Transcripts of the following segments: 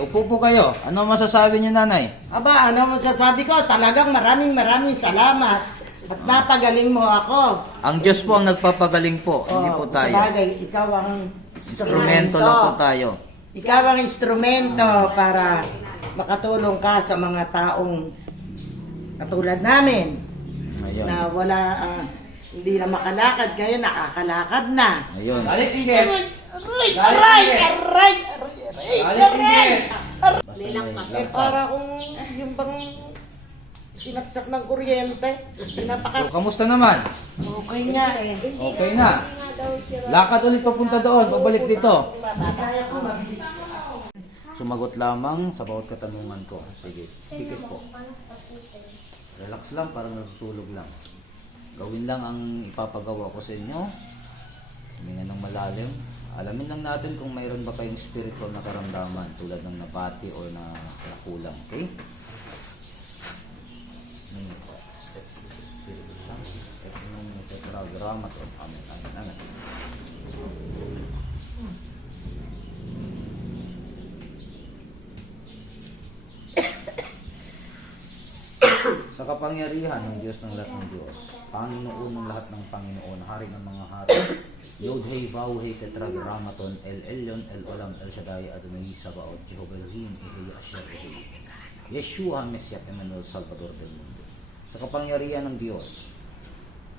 Upo po kayo. Ano masasabi niyo, nanay? Aba, ano masasabi ko? Talagang maraming maraming salamat. At napagaling mo ako. Ang Diyos po ang nagpapagaling po, hindi po Oh, tayo. Sabagay, ikaw ang Instrumento lang po tayo. Ikaw ang instrumento para makatulong ka sa mga taong katulad namin Ayun. na wala, ah, hindi na makalakad kayo, nakakalakad na. Ayun. Galit Inggit! Aray! Aray! Aray! Eh, para kung yung bang sinaksak ng kuryente, pinapaka... So, kamusta naman? Okay nga eh. Okay na. Lakad ulit papunta doon, pabalik dito. Sumagot lamang sa bawat katanungan ko. Sige, tikit po. Relax lang, parang natutulog lang. Gawin lang ang ipapagawa ko sa inyo. Huminga ng malalim. Alamin lang natin kung mayroon ba kayong spiritual na karamdaman tulad ng nabati o na nakulang. Okay? Po? Step to the spiritus lang. Step ng tetragramat o amen. Amen. Amen. sa kapangyarihan ng Diyos ng lahat ng Diyos, Panginoon ng lahat ng Panginoon, Hari ng mga hari, Yod Hey Vav Hey Tetragrammaton, El Elyon, El Olam, El Shaddai, Adonai Sabaoth, Jehovah Elohim, Ehe Asher Ehe, Yeshua Mesiah Emmanuel Salvador del Mundo. Sa kapangyarihan ng Diyos,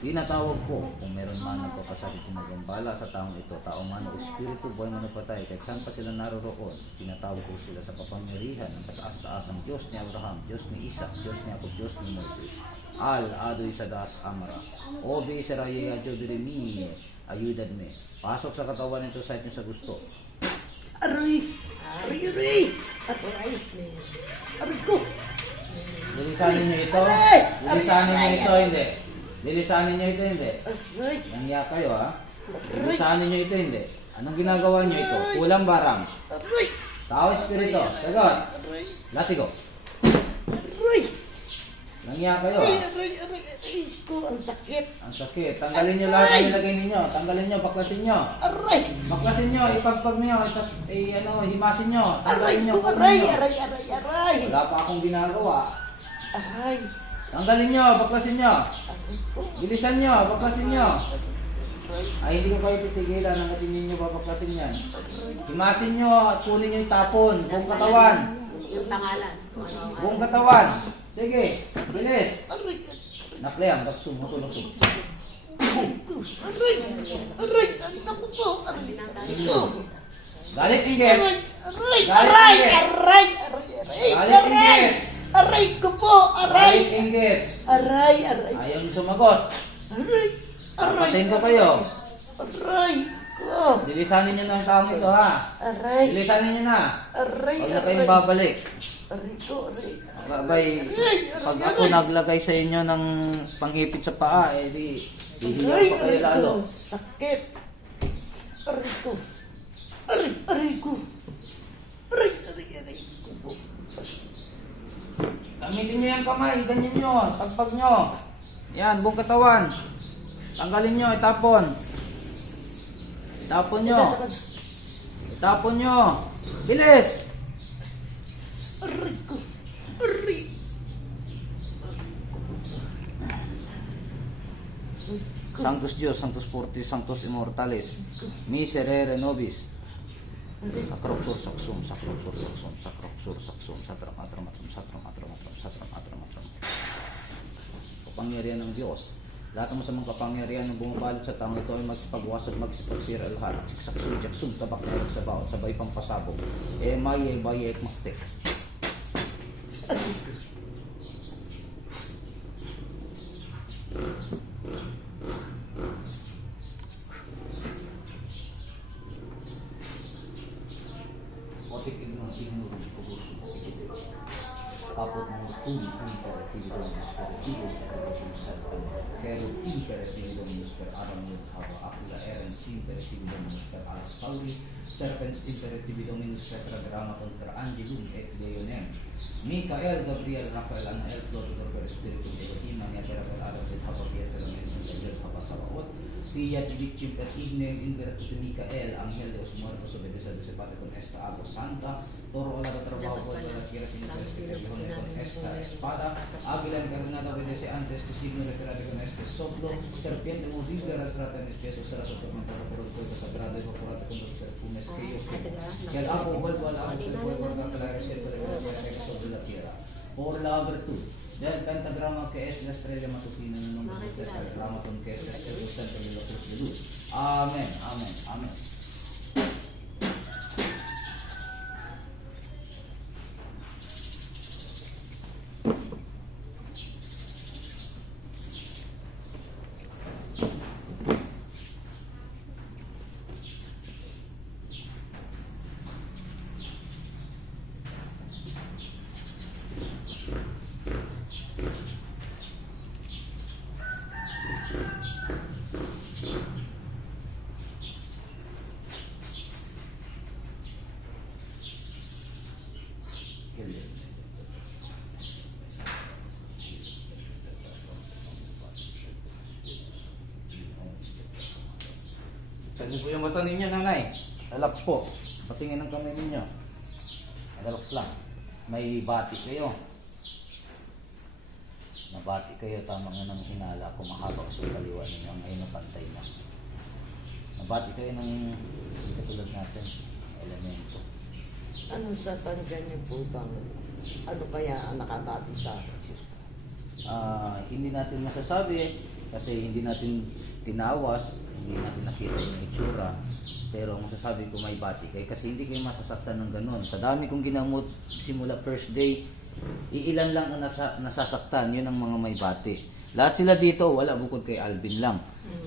Tinatawag ko kung meron man nagpapasakit kung magambala sa taong ito, tao man o espiritu, buhay man o patay, kahit saan pa sila naroroon, tinatawag ko sila sa kapangyarihan ng kataas-taasang Diyos ni Abraham, Diyos ni Isaac, Diyos ni Jacob, Diyos ni Moses. Al, Adoy Sadas, Amara. Obi, Seraya, Jobirimi, ayudad me. Pasok sa katawan nito sa inyo sa gusto. Aray! Aray! Aray! Aray! Aray ko! Lilisanin niyo ito? Aray! Lilisanin niyo ito, hindi? Lilisanin niyo ito, hindi? Nangya kayo, ha? Lilisanin niyo ito, hindi? Anong ginagawa niyo ito? Kulang barang. Tao espiritu. Sagot. Latigo. Nangya kayo, ha? Ang sakit! Ang sakit. Tanggalin niyo lahat ng nilagay ninyo. Tanggalin niyo, baklasin niyo. Aray! Baklasin niyo, ipagpag niyo, tapos eh, ano, himasin niyo. Tanggalin niyo, Aray! niyo. Aray! Aray! Aray! Wala pa akong ginagawa. Aray! Tanggalin niyo, baklasin ko! Bilisan niyo, baklasin niyo. Aray! Ay, hindi ko kayo titigilan hanggat hindi niyo babaklasin yan. Himasin niyo at kunin niyo itapon. Buong katawan. Yung pangalan. ang Buong katawan. Sige, bilis. Aray! Nakleyang, taksum, hutulosum. Aray! Aray! Ang tako po! Aray! Aray ko! Galit, Inggit. Aray! Aray! Aray! Aray! Aray! Aray! Galit, Aray! Aray ko po! Aray! Inggit. Aray! Aray! Ayaw niyo sumagot. Aray! Aray! Patayin ko kayo. Aray ko! Dilisanin niyo ng taong ito, ha? Aray! Dilisanin niyo na. Aray! Huwag na Aray! kayong babalik. Aray ko! Aray! Babay, pag ako naglagay sa inyo ng pangipit sa paa, eh di, hihiya Aray! pa kayo Aray lalo. ko! Sakit! Aray ko! Aray! Aray ko! Aray! Aray! Gamitin nyo yung kamay, ganyan nyo, tagpag nyo. Yan, buong katawan. Tanggalin nyo, itapon. Itapon nyo. Itapon nyo. Bilis! Aray ko! Aray! Sanctus Dios, Sanctus Fortis, Sanctus Immortalis, Miserere Nobis, Sacroxur Saxum, Sacroxur Saxum, Sacroxur Saxum, Satram Kapangyarihan ng Diyos. Lahat ng masamang kapangyarihan na bumabalot sa taong ito ay magsipagwas at magsipagsira lahat. Siksaksum, jaksum, tabak na sa bawat sabay pang pasabog. E may e bay ek makte. Otik igno sinuro puguso. Caput Mortumi, Imperativo Dominus per Vivo, Ereditum Serpent, Pero Imperativo Dominus per Adam Yud Hava, Aquila Erens, Imperativo Dominus per Ars Pauli, Serpens Imperativo Dominus Setra Grammaton per Angelum et Leonem, Michael, Gabriel, Rafael, Anael, Clodotor per Spiritum Elohim, Mania Terra per Adam Yud Hava, Pieter, Amentum, Yud Hava, Sabaoth, Fiat Victim per Ignem, Invertute Michael, Angel de os Muertos, Obedesa de Sepate con esta Agua Santa, Toro la trabajo por la tierra sin interés con esta espada, águila encarnada obedece antes que signo retirado con este soplo, serpiente movible arrastrada en mis pies, será atormentada por el fuego sagrado y evaporada con los perfumes que yo quemo. Y al agua vuelvo al agua la reserva de la tierra sobre la tierra. Por la virtud del pentagrama que es la estrella matutina en el nombre del pentagrama con que es la estrella centro de la cruz de luz. Amén, amén, amén. Ninyo, nanay? Relax po. Patingin ang kamay ninyo. Relax lang. May bati kayo. Nabati kayo, tama nga ng hinala. Kung mahaba sa kaliwa ninyo, ngayon napantay na. Nabati kayo ng hindi katulad natin, elemento. Ano sa tanda niyo po bang, ano kaya ang nakabati sa Ah, hindi natin masasabi kasi hindi natin tinawas, hindi natin nakita yung itsura. Pero ang masasabi ko may bati kay kasi hindi kayo masasaktan ng ganun. Sa dami kong ginamot simula first day, iilan lang ang nasa, nasasaktan, yun ang mga may bati. Lahat sila dito, wala bukod kay Alvin lang.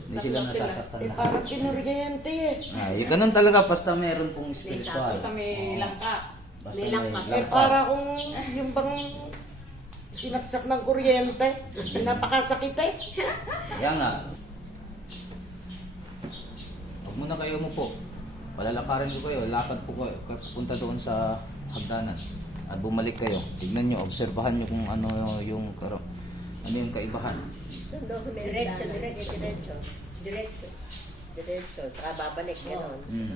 Hindi sila nasasaktan Eh, na. parang kinuryente eh. Ah, yung ganun talaga basta meron pong spiritual. basta may langka. Basta May langka. Eh, langka. para kung yung bang sinaksak ng kuryente, pinapakasakit eh. Kaya nga. Huwag muna kayo umupo. Palalakarin ko kayo. Lakad po kayo. Punta doon sa hagdanan. At bumalik kayo. Tignan nyo, obserbahan nyo kung ano yung karo ano yung kaibahan. Diretso, diretso, diretso. Diretso. Diretso. Saka babalik, gano'n. Mm.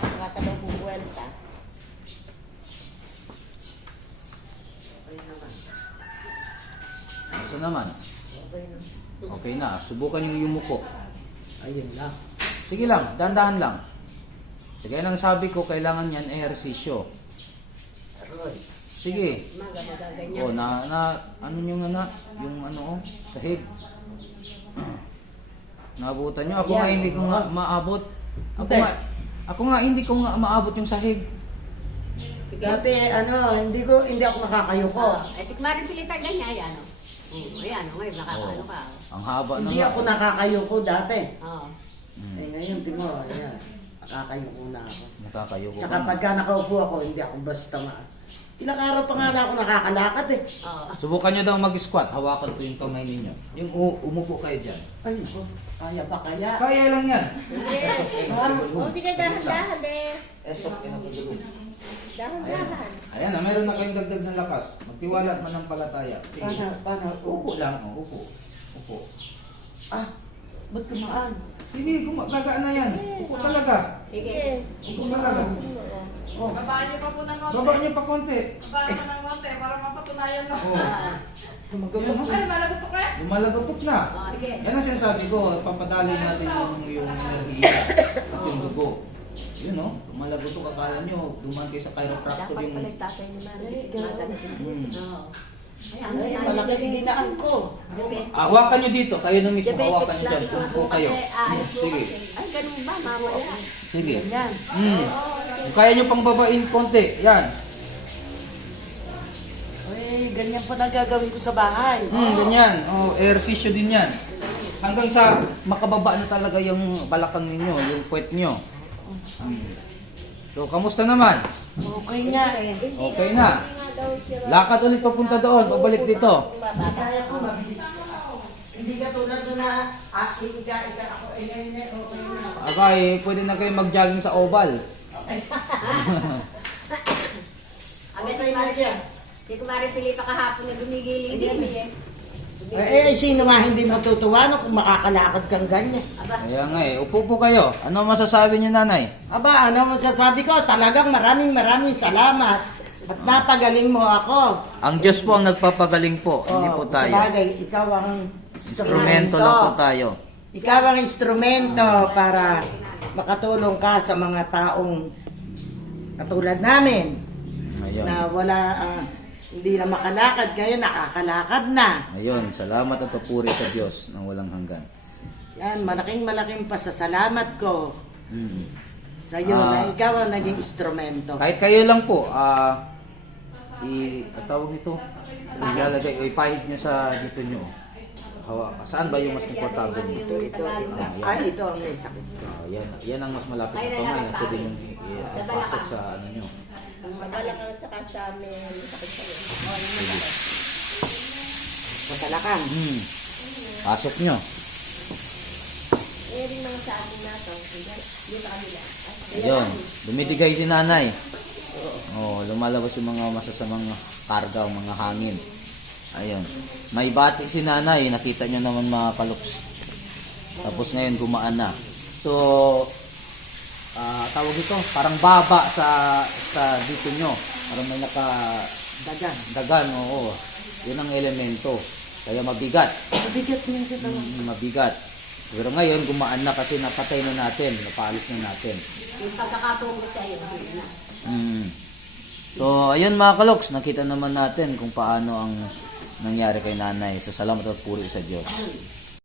Saka ka daw bubuelta. Ayun naman. Gusto naman. Okay na. Okay na. Subukan yung yumuko. Ayun lang. Sige lang, dahan-dahan lang. Sige lang sabi ko, kailangan yan ehersisyo. Sige. Magaganyan. Oh, na, na, ano nyo nga na, yung ano, oh, sahig. Naabutan nyo. Ako nga hindi ko nga maabot. Ako nga, ako nga hindi ko nga maabot yung sahig. Dati, ano, hindi ko, hindi ako nakakayuko. Oh. Eh, si Maring Pilita ganyan, ayan. Mm, ayan, o, ngayon nakakaano Oh, ka. ang haba na Hindi nga. ako nakakayuko dati. Oo. Mm, Eh, ngayon, timo, ayan. Nakakayuko na ako. nakakayuko Tsaka ka. pagka nakaupo ako, hindi ako basta ma... Ilang araw pa nga na ako nakakalakad eh. Oo. Subukan nyo daw mag-squat. Hawakan ko yung kamay ninyo. Yung u- umupo kayo dyan. Ay, naku, kaya ba kaya? Kaya lang yan. Hindi. Esok, O, di ka dahan-dahan eh. Esok, inabulong. Ayan. Dahan-dahan. Ayan na, meron na kayong dagdag na lakas. Magtiwala at manampalataya. Sige. Paano, paano? Upo lang, oh, upo. Upo. Ah, ba't kumaan? Sige, kumagaga na yan. Upo talaga. Sige. Upo talaga. Oh, Babaan niyo pa po ng konti. Baba niyo pa konti. Babaan pa ng konti para mapatunayan mo. Oh. Gumagawa mo. Ay, malagot po kayo. Lumalagotok na. Oo, sige. Yan ang sinasabi ko, papadali natin yung, yung enerhiya at yung dugo. Yun no, lumalagotok. Akala nyo, duman kayo sa chiropractor Dapat yung... pala yung tatay ni. Eh, Magaling. Hmm. Oo. Ayan, ay, malaki yung dinaan ko. Ah, hawakan nyo dito. Kayo na mismo, hawakan nyo dyan. Kung po kayo. Hmm, Sige. Ay, ganun ba? Mamaya. Sige. Ganyan. Hmm. Kung kaya nyo pang babain konti. Yan. Ay, ganyan pa na gagawin ko sa bahay. Hmm, ganyan. Oh, ehersisyo din yan. Hanggang sa makababa na talaga yung balakang ninyo, yung puwet nyo. So, kamusta naman? Okay nga eh. Okay na. Lakad ulit papunta doon, pabalik dito. Kaya ko mabilis. Hindi ka tulad doon na ah, ika-ika ako. Eh, eh, eh, okay na. Abay, pwede na kayo mag-jogging sa oval. Abi, Okay na siya. si Kumari Pilipa kahapon na gumigiling din eh. Eh, eh, sino nga hindi matutuwa no, kung makakalakad kang ganyan? Aba, Kaya nga eh, upo po kayo. Ano masasabi niyo nanay? Aba, ano masasabi ko? Talagang maraming maraming salamat. At napagaling mo ako. Ang Diyos po ang nagpapagaling po, hindi po Oh, tayo. sabagay, ikaw ang Instrumento lang po tayo. Ikaw ang instrumento para makatulong ka sa mga taong katulad namin Ayun. na wala ah, hindi na makalakad kayo nakakalakad na. Ayun, salamat at papuri sa Diyos ng walang hanggan. Yan, malaking malaking pasasalamat ko Mm. sa iyo Ah. na ikaw ang naging instrumento. Kahit kayo lang po, ah, i at tawag nito, ilalagay, o ipahid nyo sa dito nyo. Hawa, saan ba yung mas komportable dito? Ito, ito. Ah, Ay, yan. ito ang may sakit. Ah, yan, yan ang mas malapit Ay, na kamay na pwede nyo i- i- pasok sa ano nyo. Masala ka tsaka sa amin. Sakit sa'yo. Patalakan. Hmm. Pasok nyo. Eh, rin mga sa amin na ito. Yung sa kanila. Ayun, dumidigay si nanay. Oh, lumalabas yung mga masasamang karga o mga hangin. Ayun. May bati si nanay, nakita nyo naman mga kaluks. Tapos ngayon gumaan na. So, tawag ito, parang baba sa sa dito nyo. Parang may naka Dagan. dagan, oo. Yun ang elemento. Kaya mabigat. Mabigat niya kita. Mm, mabigat. Pero ngayon gumaan na kasi napatay na natin, napaalis na natin. yung pagkakapunggot sa'yo, yun na. Mm. So, ayun mga kaloks, nakita naman natin kung paano ang nangyari kay nanay. Sa salamat at puri sa Diyos.